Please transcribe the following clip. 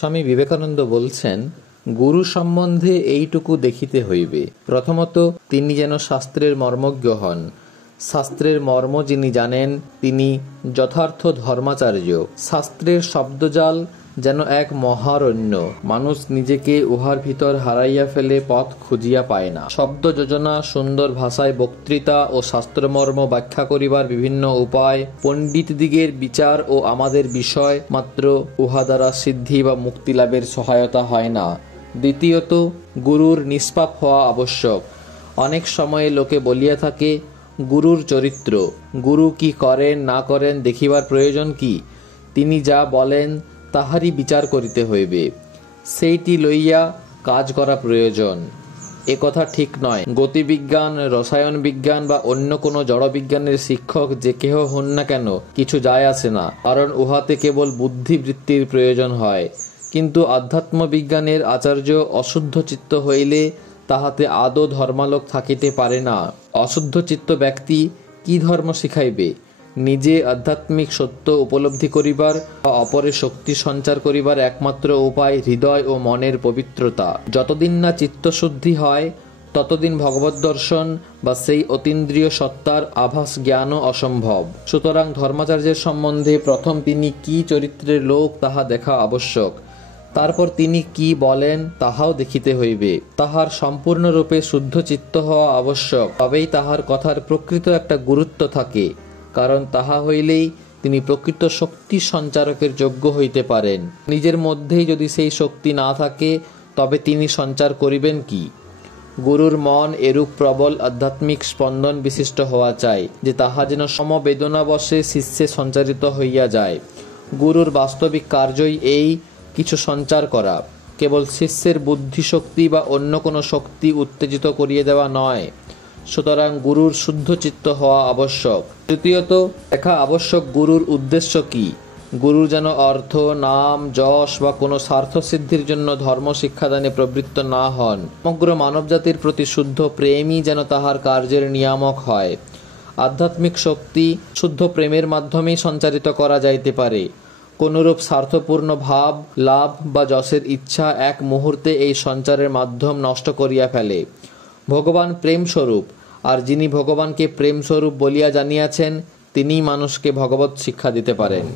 স্বামী বিবেকানন্দ বলছেন, গুরু সম্বন্ধে এইটুকু দেখিতে হইবে, প্রথমত তিনি যেন শাস্ত্রের মর্মজ্ঞ হন। শাস্ত্রের মর্ম যিনি জানেন তিনি যথার্থ ধর্মাচার্য। শাস্ত্রের শব্দজাল যেন এক মহারণ্য, মানুষ নিজেকে উহার ভিতর হারাইয়া ফেলে পথ খুঁজিয়া পায় না। শব্দ যোজনা, সুন্দর ভাষায় বক্তৃতা ও শাস্ত্রমর্ম ব্যাখ্যা করিবার বিভিন্ন উপায়, পণ্ডিতদিগের বিচার ও আমাদের বিষয় মাত্র উহা দ্বারা সিদ্ধি বা মুক্তি লাভের সহায়তা হয় না। দ্বিতীয়ত, গুরুর নিষ্পাপ হওয়া আবশ্যক। অনেক সময়ে লোকে বলিয়া থাকে, গুরুর চরিত্র, গুরু কি করেন না করেন দেখিবার প্রয়োজন কি? তিনি যা বলেন তাহারই বিচার করিতে হইবে, সেইটি লইয়া কাজ করা প্রয়োজন। এ কথা ঠিক নয়। গতিবিজ্ঞান, রসায়ন বিজ্ঞান বা অন্য কোনো জড়বিজ্ঞানের শিক্ষক যে কেহ হন না কেন কিছু যায় আসে না, কারণ উহাতে কেবল বুদ্ধিবৃত্তির প্রয়োজন হয়। কিন্তু আধ্যাত্ম বিজ্ঞানের আচার্য অশুদ্ধ চিত্ত হইলে তাহাতে আদৌ ধর্মালোক থাকিতে পারে না। অশুদ্ধ চিত্ত ব্যক্তি কি ধর্ম শিখাইবে? নিজে আধ্যাত্মিক সত্য উপলব্ধি করিবার বা অপরে শক্তি সঞ্চার করিবার একমাত্র উপায় হৃদয় ও মনের পবিত্রতা। যতদিন না চিত্তশুদ্ধি হয় ততদিন ভগবত দর্শন বা সেই অতীন্দ্রিয় সত্তার আভাস জ্ঞানও অসম্ভব। সুতরাং ধর্মাচার্যের সম্বন্ধে প্রথম তিনি কি চরিত্রের লোক তাহা দেখা আবশ্যক, তারপর তিনি কি বলেন তাহাও দেখিতে হইবে। তাহার সম্পূর্ণরূপে শুদ্ধ চিত্ত হওয়া আবশ্যক, তবেই তাহার কথার প্রকৃত একটা গুরুত্ব থাকে, কারণ তাহা হইলেই তিনি প্রকৃত শক্তি সঞ্চারকের যোগ্য হইতে পারেন। নিজের মধ্যেই যদি সেই শক্তি না থাকে তবে তিনি সঞ্চার করিবেন কি? গুরুর মন এরূপ প্রবল আধ্যাত্মিক স্পন্দন বিশিষ্ট হওয়া চাই যে তাহা যেন সমবেদনাবশে শিষ্যে সঞ্চারিত হইয়া যায়। গুরুর বাস্তবিক কার্যই এই কিছু সঞ্চার করা, কেবল শিষ্যের বুদ্ধিশক্তি বা অন্য কোনো শক্তি উত্তেজিত করিয়ে দেওয়া নয়। সুতরাং গুরুর শুদ্ধ চিত্ত হওয়া আবশ্যক। তৃতীয়ত, দেখা আবশ্যক গুরুর উদ্দেশ্য কি। গুরু যেন অর্থ, নাম, যশ বা কোনো স্বার্থ সিদ্ধির জন্য ধর্ম শিক্ষাদানে প্রবৃত্ত না হন। সমগ্র মানবজাতির প্রতি শুদ্ধ প্রেমই যেন তাহার কার্যের নিয়ামক হয়। আধ্যাত্মিক শক্তি শুদ্ধ প্রেমের মাধ্যমেই সঞ্চারিত করা যাইতে পারে। কোনরূপ স্বার্থপূর্ণ ভাব, লাভ বা যশের ইচ্ছা এক মুহূর্তে এই সঞ্চারের মাধ্যম নষ্ট করিয়া ফেলে। ভগবান প্রেম স্বরূপ, আর যিনি ভগবানকে প্রেম স্বরূপ বলিয়া জানিয়াছেন তিনিই মানুষকে ভগবৎ শিক্ষা দিতে পারেন।